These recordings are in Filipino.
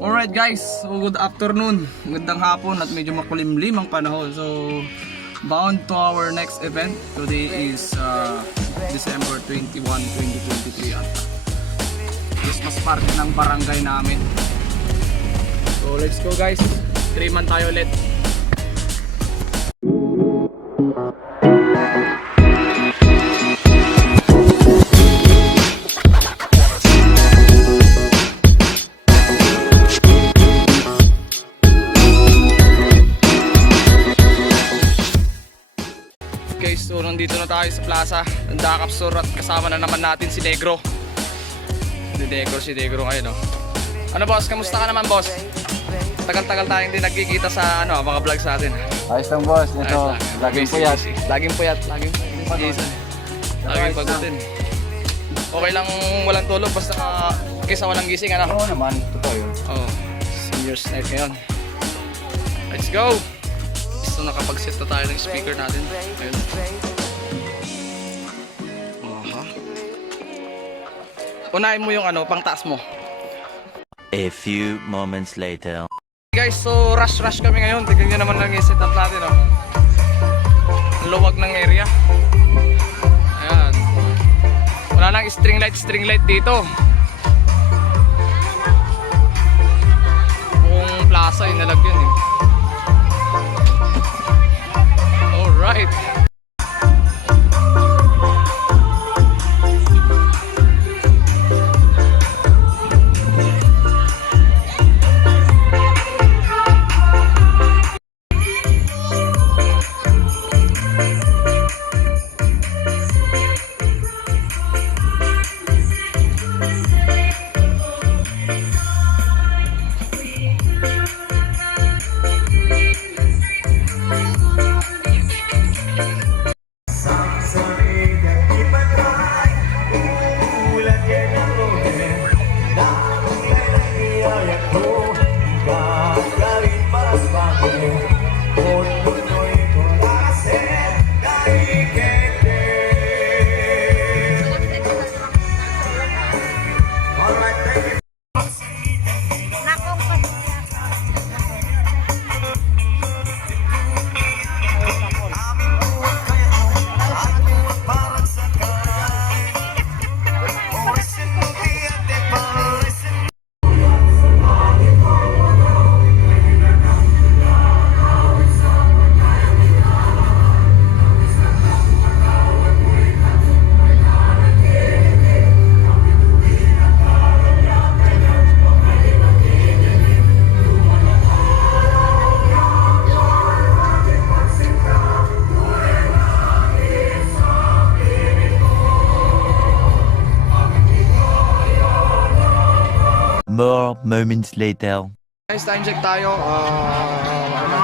Alright guys, so good afternoon. Magandang hapon at medyo makulimlim ang panahon. So, bound to our next event. Today is uh, December 21, 2023 at Christmas party ng barangay namin. So, let's go guys. 3 man tayo ulit. Tayo sa plaza ng Dakap Store at kasama na naman natin si Negro. Si Negro, si Negro ngayon, no? Ano boss, kamusta ka naman boss? Tagal-tagal tayong hindi nagkikita sa ano, mga vlogs natin. Ayos lang boss, ito, laging puyat. Laging puyat, laging puyat. Jason. Laging pagutin. Okay lang walang tulog basta kaysa walang gising ano. Oo naman, totoo yun. Oh, seniors night ngayon. Let's go! So nakapag-set na tayo ng speaker natin. Ayun. Unahin mo yung ano, pang taas mo. A few moments later. Guys, so rush-rush kami ngayon. Tignan nyo naman lang yung setup natin. Oh. Luwag ng area. Ayan. Wala nang string light, string light dito. Buong plaza yung nalagyan eh. Alright. More moments later. Guys, time check tayo. Uh, ano,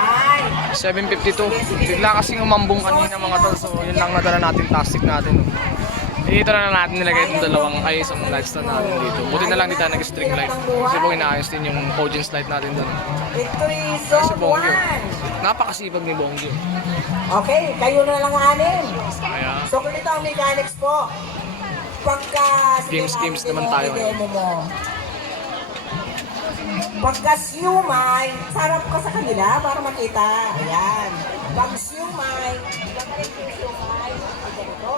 7.52. Bigla kasing umambong kanina mga tol. So, yun lang nadala natin plastic natin. Dito na lang natin nilagay itong dalawang ay isang lights na natin dito. Buti na lang dito nag-string light. Kasi po inaayos din yung Pogins light natin doon. Victory Si Zone Bongyo. 1. Napakasipag ni Bongyo. Okay, kayo na lang anin. Kaya, So, ganito ang mechanics po. Pagka... Games, games naman tayo mo. Pagka siumay, sarap ka sa kanila para makita. Ayan. Pag siumay, gagawin yung siumay. Ay, ganito.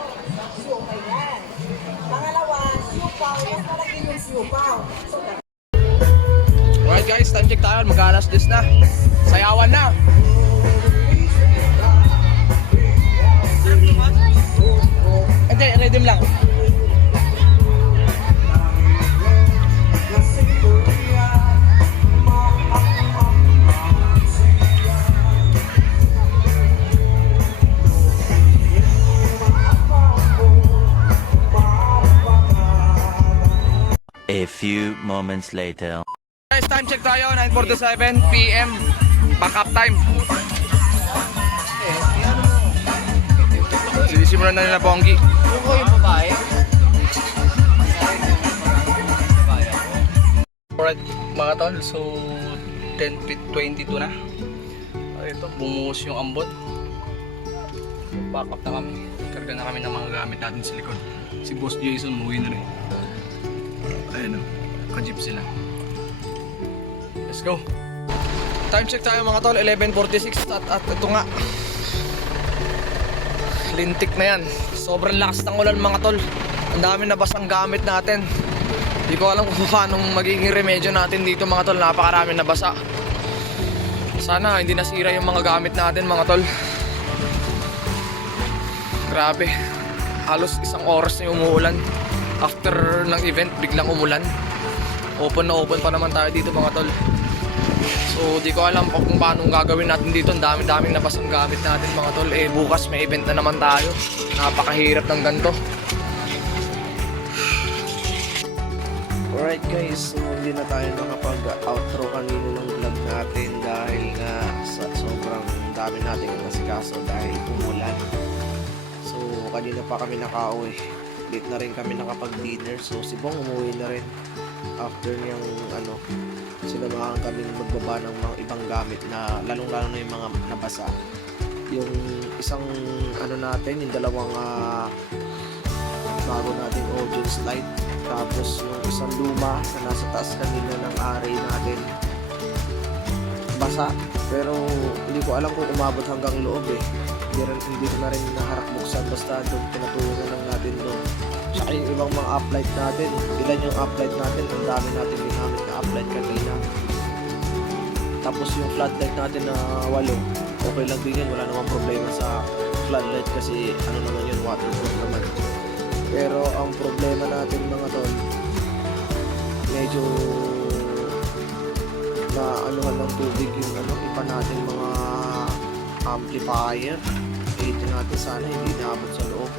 Siumay yan. Pangalawa, siupaw. Mas malaki yung siupaw. So, alright guys, time check tayo. Mag-alas 10 na. Sayawan na. Hindi, rhythm lang. Few moments later. Guys, time check tayo, 9.47 p.m. Backup time. Sinisimulan na nila Bonggi. Yung ko yung babae? Alright, mga tol, so 10.22 na. Ito, bumuhos yung ambot. Back up na kami. Karga na kami ng mga gamit natin sa likod. Si Boss Jason, umuwi na rin. Ayun o, ka-jeep sila. Let's go. Time check tayo mga tol, 11.46 at, at ito nga. Lintik na yan. Sobrang lakas ng ulan mga tol. Ang dami na basang gamit natin. Hindi ko alam kung paano magiging remedyo natin dito mga tol. Napakarami na basa. Sana hindi nasira yung mga gamit natin mga tol. Grabe. Halos isang oras na yung umuulan. After ng event, biglang umulan. Open na open pa naman tayo dito mga tol. So, di ko alam kung paano gagawin natin dito. Ang dami-daming nabasang gamit natin mga tol. Eh, bukas may event na naman tayo. Napakahirap ng ganito. Alright guys, so hindi na tayo nakapag-outro kanina ng vlog natin dahil nga sa sobrang dami nating nasikaso dahil umulan. So kanina pa kami nakauwi. Late na rin kami nakapag-dinner. So si Bong umuwi na rin after niyang ano, sinamahan kami magbaba ng mga ibang gamit na lalong-lalo na yung mga nabasa. Yung isang ano natin, yung dalawang ah, bago nating audience slide tapos yung isang luma na nasa taas kanina ng array natin basa pero hindi ko alam kung umabot hanggang loob eh. Hindi, rin, hindi ko na rin naharap buksan basta doon pinatulungan lang natin doon. Tsaka yung ibang mga uplight natin ilan yung uplight natin ang dami natin ginamit na uplight kanina. Tapos yung floodlight natin na walo okay lang din yan wala namang problema sa floodlight kasi ano naman yun waterproof naman. Pero ang problema natin mga tol, medyo na anuhan ng tubig yung ano, iba natin mga amplifier. Ito natin sana hindi naabot sa loob.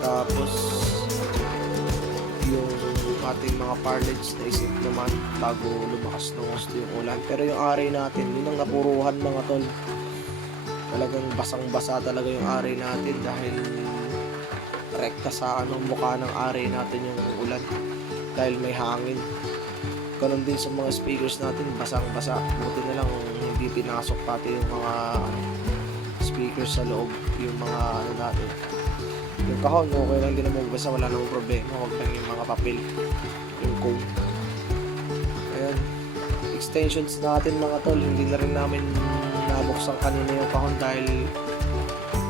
Tapos yung ating mga parlage na isip naman bago lumakas ng gusto yung ulan. Pero yung aray natin, yun ang napuruhan mga tol. Talagang basang-basa talaga yung aray natin dahil rekta sa ano mukha ng ari natin yung ulan dahil may hangin ganun din sa mga speakers natin basang basa buti na lang hindi pinasok pati yung mga speakers sa loob yung mga ano natin. Yung kahon okay lang din naman basta wala namang problema huwag lang yung mga papel yung code. Ayan. Extensions natin mga tol. Hindi na rin namin nabuksan kanina yung kahon dahil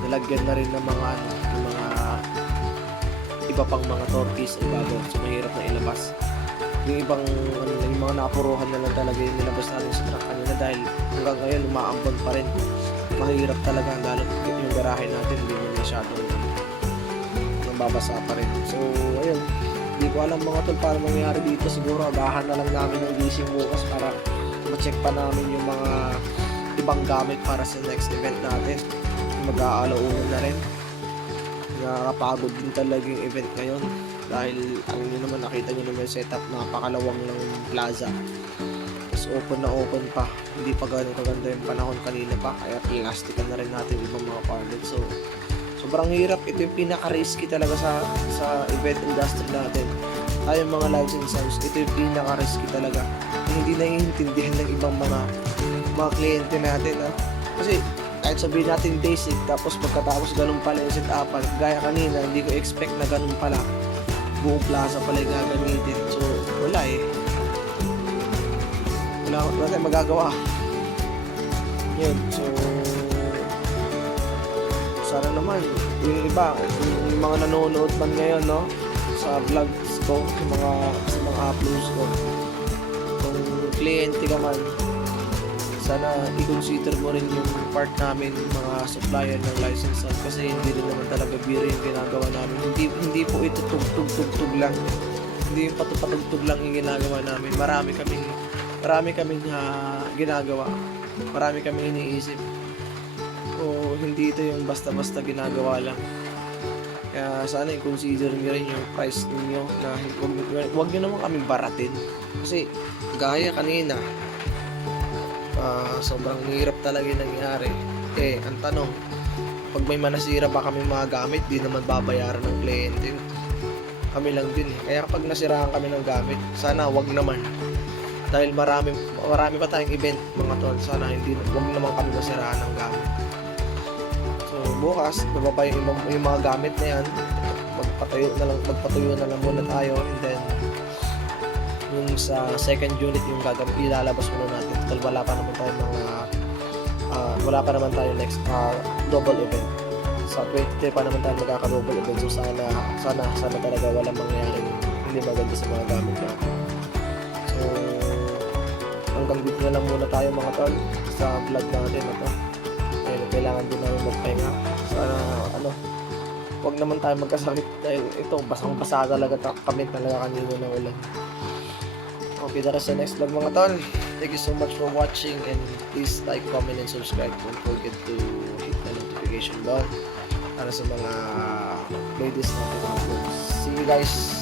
nilagyan na rin ng mga ano, yung mga iba pang mga torquis ang bago. So mahirap na ilabas yung ibang ano, yung mga napuruhan na lang talaga yung nilabas natin sa truck kanina dahil hanggang ngayon umaambon pa rin. Mahirap talaga lalo yung garahe natin hindi mo masyadong nababasa pa rin. So ayun hindi ko alam mga tol paano mangyayari dito. Siguro agahan na lang namin ng gising bukas para ma-check pa namin yung mga ibang gamit para sa next event natin. Mag-aalaunan na rin. Nakakapagod din talaga yung event ngayon dahil ang nyo naman nakita nyo naman yung setup napakalawang ng plaza. Tapos open na open pa. Hindi pa ganun kaganda yung panahon kanina pa. Kaya pinastikan na rin natin ibang mga parlet so sobrang hirap. Ito yung pinaka-risky talaga sa sa event industry natin. Tayo mga licensors ito yung pinaka-risky talaga. Hindi naiintindihan ng ibang mga mga kliyente natin ha? kasi kahit sabihin natin basic tapos pagkatapos ganun pala yung setupan gaya kanina hindi ko expect na ganun pala buong plaza pala yung gagamitin. So wala eh. Wala, wala tayong magagawa. Yun so sana naman yung iba yung mga nanonood man ngayon no sa vlogs ko yung mga sa mga uploads ko. Kung kliyente ka man sana i-consider mo rin yung part namin mga supplier ng license. Out kasi hindi rin naman talaga biro yung ginagawa namin. Hindi hindi po ito tugtog-tugtog lang. Hindi yung patupatugtog lang yung ginagawa namin. Marami kaming marami kaming ah, ginagawa. Marami kaming iniisip. O hindi ito yung basta-basta ginagawa lang. Kaya sana i-consider nyo rin yung price ninyo na huwag nyo naman kami baratin. Kasi gaya kanina Ah, sobrang hirap talaga yung nangyari. Eh, ang tanong, pag may manasira ba kami mga gamit, di naman babayaran ng kliyente. Kami lang din eh. Kaya kapag nasiraan kami ng gamit, sana wag naman. Dahil marami, marami pa tayong event mga tol. Sana hindi, wag naman kami masiraan ng gamit. So, bukas, bababa yung, yung mga gamit na yan. Magpatayo na lang, magpatuyo na lang muna tayo and then yung sa second unit yung gagam ilalabas muna natin. Total wala pa naman tayo mga ah, wala pa naman tayo next ah, double event. Sa 23 pa naman tayo magkaka-double event. So sana sana sana talaga wala mangyayaring hindi maganda sa mga gamit natin. So hanggang dito na lang muna tayo mga tol sa vlog natin ito. Ayun, kailangan din namin magpahinga. Sana ano Huwag naman tayo magkasakit dahil ito basang-basa talaga ta- kami talaga kanina ng ulan. That is the next vlog mga tol. Thank you so much for watching and please like, comment, and subscribe. Don't forget to hit the notification bell para sa mga latest natin uploads. See you guys